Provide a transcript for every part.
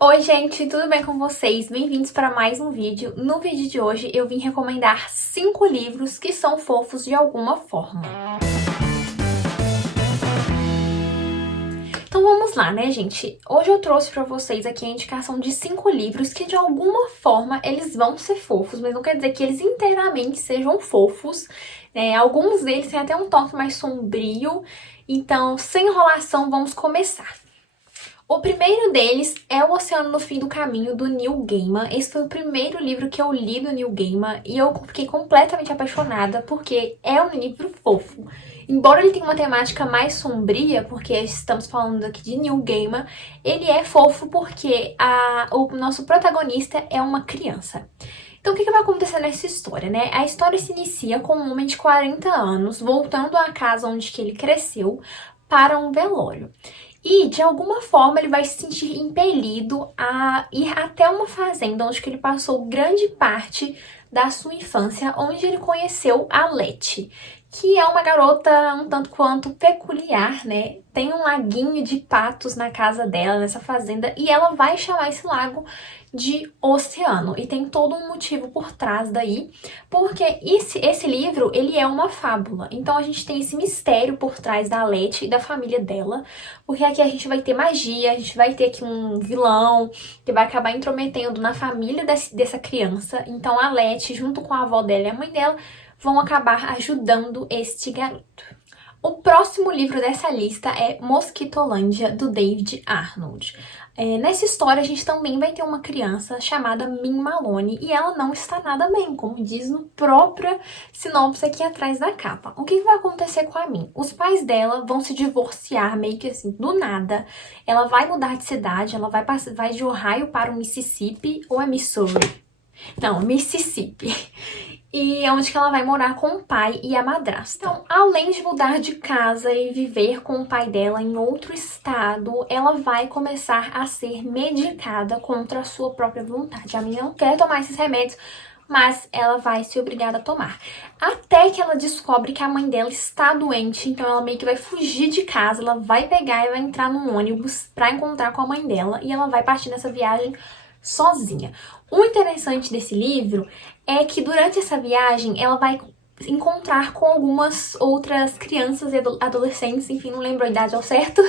Oi gente, tudo bem com vocês? Bem-vindos para mais um vídeo. No vídeo de hoje eu vim recomendar 5 livros que são fofos de alguma forma. Então vamos lá, né, gente? Hoje eu trouxe para vocês aqui a indicação de 5 livros que de alguma forma eles vão ser fofos, mas não quer dizer que eles inteiramente sejam fofos. Alguns deles têm até um toque mais sombrio, então sem enrolação vamos começar. O primeiro deles é O Oceano no Fim do Caminho, do Neil Gaiman. Esse foi o primeiro livro que eu li do Neil Gaiman e eu fiquei completamente apaixonada porque é um livro fofo. Embora ele tenha uma temática mais sombria, porque estamos falando aqui de Neil Gaiman, ele é fofo porque o nosso protagonista é uma criança. Então, o que vai acontecer nessa história, né? A história se inicia com um homem de 40 anos voltando à casa onde que ele cresceu para um velório. E, de alguma forma, ele vai se sentir impelido a ir até uma fazenda onde que ele passou grande parte da sua infância, onde ele conheceu a Letty, que é uma garota um tanto quanto peculiar, né? Tem um laguinho de patos na casa dela, nessa fazenda, e ela vai chamar esse lago de oceano. E tem todo um motivo por trás daí, porque esse livro, ele é uma fábula. Então a gente tem esse mistério por trás da Letty e da família dela, porque aqui a gente vai ter magia, a gente vai ter aqui um vilão que vai acabar intrometendo na família dessa criança. Então a Letty, junto com a avó dela e a mãe dela, vão acabar ajudando este garoto. O próximo livro dessa lista é Mosquitolândia, do David Arnold. Nessa história, a gente também vai ter uma criança chamada Min Malone e ela não está nada bem, como diz no próprio sinopse aqui atrás da capa. O que vai acontecer com a Min? Os pais dela vão se divorciar meio que assim, do nada. Ela vai mudar de cidade, ela vai de Ohio para o Mississippi, ou é Missouri? Não, Mississippi. E é onde que ela vai morar com o pai e a madrasta. Então, além de mudar de casa e viver com o pai dela em outro estado, ela vai começar a ser medicada contra a sua própria vontade. A menina não quer tomar esses remédios, mas ela vai se obrigar a tomar. Até que ela descobre que a mãe dela está doente, então ela meio que vai fugir de casa, ela vai pegar e vai entrar num ônibus pra encontrar com a mãe dela e ela vai partir nessa viagem sozinha. O interessante desse livro é que durante essa viagem ela vai encontrar com algumas outras crianças e adolescentes, enfim, não lembro a idade ao certo.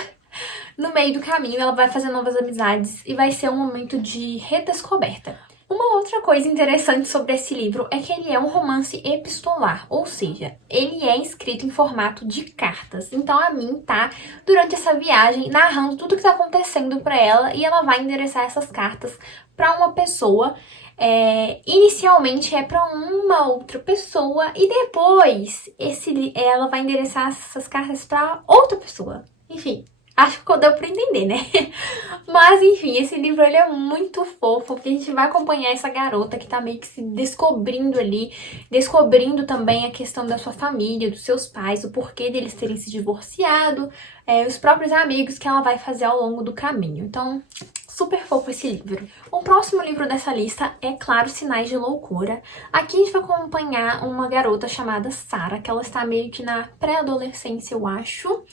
No meio do caminho ela vai fazer novas amizades e vai ser um momento de redescoberta. Uma outra coisa interessante sobre esse livro é que ele é um romance epistolar, ou seja, ele é escrito em formato de cartas. Então a Min tá, durante essa viagem, narrando tudo que tá acontecendo pra ela e ela vai endereçar essas cartas pra uma pessoa. Inicialmente é pra uma outra pessoa e depois ela vai endereçar essas cartas pra outra pessoa. Enfim, acho que deu pra entender, né? Mas, enfim, esse livro ele é muito fofo, porque a gente vai acompanhar essa garota que tá meio que se descobrindo ali, descobrindo também a questão da sua família, dos seus pais, o porquê deles terem se divorciado, os próprios amigos que ela vai fazer ao longo do caminho. Então, super fofo esse livro. O próximo livro dessa lista é, claro, Sinais de Loucura. Aqui a gente vai acompanhar uma garota chamada Sarah, que ela está meio que na pré-adolescência, eu acho.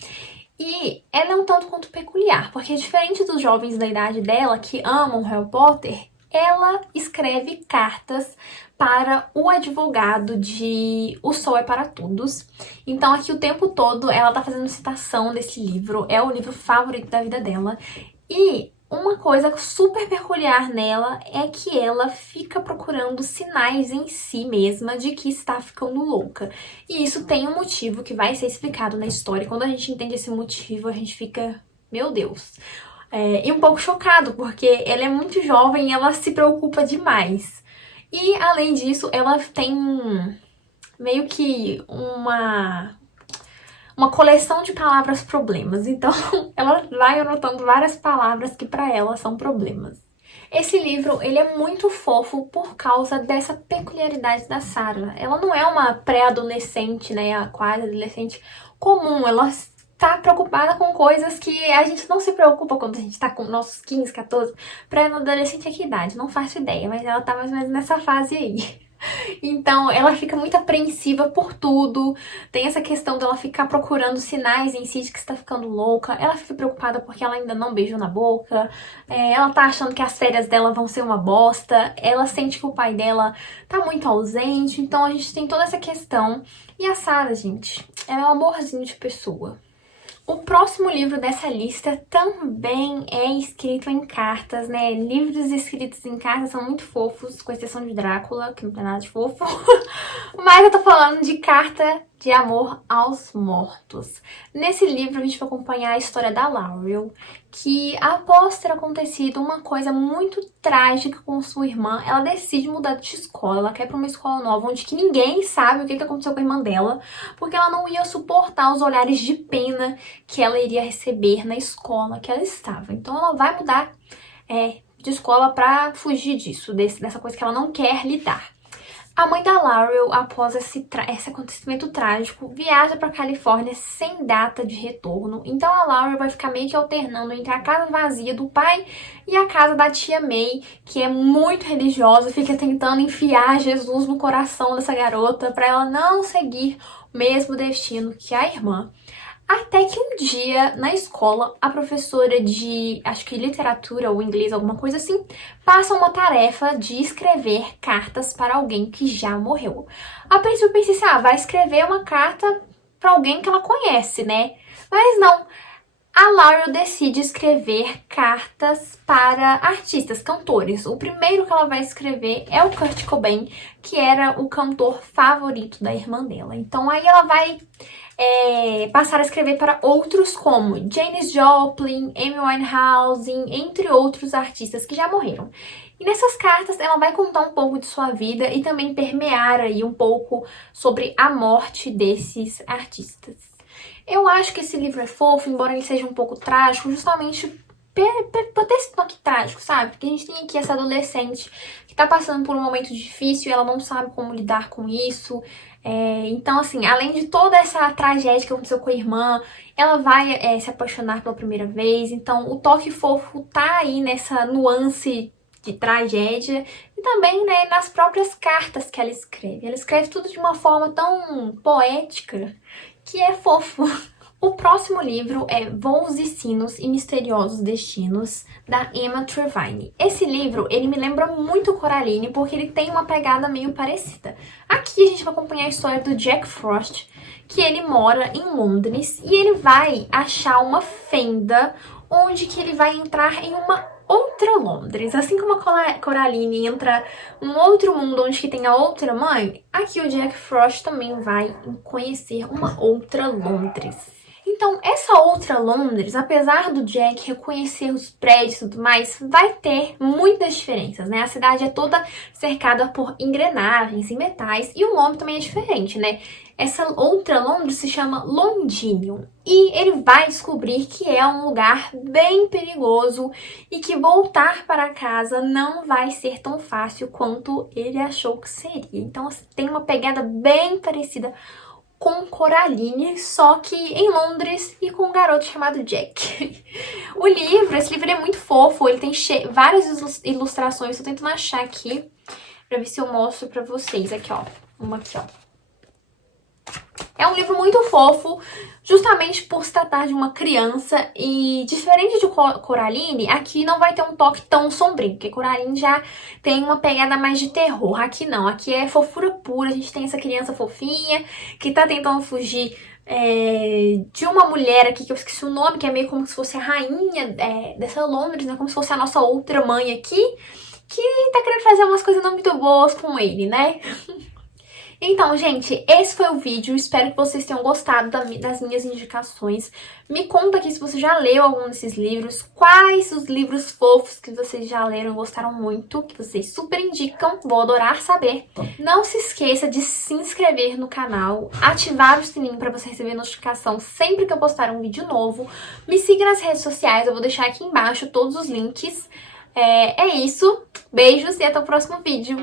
E ela é um tanto quanto peculiar, porque diferente dos jovens da idade dela que amam Harry Potter, ela escreve cartas para o advogado de O Sol é para Todos. Então aqui o tempo todo ela tá fazendo citação desse livro, é o livro favorito da vida dela. E uma coisa super peculiar nela é que ela fica procurando sinais em si mesma de que está ficando louca. E isso tem um motivo que vai ser explicado na história. E quando a gente entende esse motivo, a gente fica, meu Deus. E um pouco chocado, porque ela é muito jovem e ela se preocupa demais. E, além disso, ela tem meio que uma coleção de palavras problemas. Então, ela vai anotando várias palavras que para ela são problemas. Esse livro, ele é muito fofo por causa dessa peculiaridade da Sarah. Ela não é uma pré-adolescente, né, a quase adolescente comum. Ela tá preocupada com coisas que a gente não se preocupa quando a gente tá com nossos 15, 14. Pra ela adolescente é que idade? Não faço ideia, mas ela tá mais ou menos nessa fase aí. Então, ela fica muito apreensiva por tudo. Tem essa questão dela ficar procurando sinais em si de que está ficando louca. Ela fica preocupada porque ela ainda não beijou na boca. Ela tá achando que as férias dela vão ser uma bosta. Ela sente que o pai dela tá muito ausente. Então, a gente tem toda essa questão. E a Sarah, gente, ela é um amorzinho de pessoa. O próximo livro dessa lista também é escrito em cartas, né? Livros escritos em cartas são muito fofos, com exceção de Drácula, que não tem nada de fofo. Mas eu tô falando de Carta de Amor aos Mortos. Nesse livro a gente vai acompanhar a história da Laurel, que após ter acontecido uma coisa muito trágica com sua irmã, ela decide mudar de escola. Ela quer ir pra uma escola nova, onde que ninguém sabe o que aconteceu com a irmã dela, porque ela não ia suportar os olhares de pena que ela iria receber na escola que ela estava. Então ela vai mudar de escola pra fugir disso, dessa coisa que ela não quer lidar. A mãe da Laurel, após esse acontecimento trágico, viaja para Califórnia sem data de retorno. Então a Laurel vai ficar meio que alternando entre a casa vazia do pai e a casa da tia May, que é muito religiosa, fica tentando enfiar Jesus no coração dessa garota para ela não seguir o mesmo destino que a irmã. Até que um dia, na escola, a professora de, acho que literatura ou inglês, alguma coisa assim, passa uma tarefa de escrever cartas para alguém que já morreu. A princípio eu pensei assim, vai escrever uma carta para alguém que ela conhece, né? Mas não. A Laurel decide escrever cartas para artistas, cantores. O primeiro que ela vai escrever é o Kurt Cobain, que era o cantor favorito da irmã dela. Então aí ela vai passar a escrever para outros como Janis Joplin, Amy Winehouse, entre outros artistas que já morreram. E nessas cartas ela vai contar um pouco de sua vida e também permear aí um pouco sobre a morte desses artistas. Eu acho que esse livro é fofo, embora ele seja um pouco trágico, justamente por ter esse toque trágico, sabe? Porque a gente tem aqui essa adolescente que tá passando por um momento difícil e ela não sabe como lidar com isso. Então, assim, além de toda essa tragédia que aconteceu com a irmã, ela vai se apaixonar pela primeira vez. Então, o toque fofo tá aí nessa nuance de tragédia e também, né, nas próprias cartas que ela escreve. Ela escreve tudo de uma forma tão poética que é fofo. O próximo livro é Voos e Sinos e Misteriosos Destinos, da Emma Trevine. Esse livro, ele me lembra muito Coraline, porque ele tem uma pegada meio parecida. Aqui a gente vai acompanhar a história do Jack Frost, que ele mora em Londres, e ele vai achar uma fenda onde que ele vai entrar em uma outra Londres. Assim como a Coraline entra num outro mundo onde que tem a outra mãe, aqui o Jack Frost também vai conhecer uma outra Londres. Então, essa outra Londres, apesar do Jack reconhecer os prédios e tudo mais, vai ter muitas diferenças, né? A cidade é toda cercada por engrenagens e metais, e o nome também é diferente, né? Essa outra Londres se chama Londinium, e ele vai descobrir que é um lugar bem perigoso e que voltar para casa não vai ser tão fácil quanto ele achou que seria. Então, tem uma pegada bem parecida com Coraline, só que em Londres e com um garoto chamado Jack. Esse livro é muito fofo, ele tem várias ilustrações, tô tentando achar aqui pra ver se eu mostro pra vocês. Aqui, ó. Uma aqui, ó. É um livro muito fofo, justamente por se tratar de uma criança, e diferente de Coraline, aqui não vai ter um toque tão sombrio, porque Coraline já tem uma pegada mais de terror. Aqui não, aqui é fofura pura, a gente tem essa criança fofinha que tá tentando fugir de uma mulher aqui, que eu esqueci o nome, que é meio como se fosse a rainha dessa Londres, né, como se fosse a nossa outra mãe aqui, que tá querendo fazer umas coisas não muito boas com ele, né? Então, gente, esse foi o vídeo. Espero que vocês tenham gostado das minhas indicações. Me conta aqui se você já leu algum desses livros, quais os livros fofos que vocês já leram e gostaram muito, que vocês super indicam, vou adorar saber. Não se esqueça de se inscrever no canal, ativar o sininho para você receber notificação sempre que eu postar um vídeo novo. Me siga nas redes sociais, eu vou deixar aqui embaixo todos os links. É isso, beijos e até o próximo vídeo.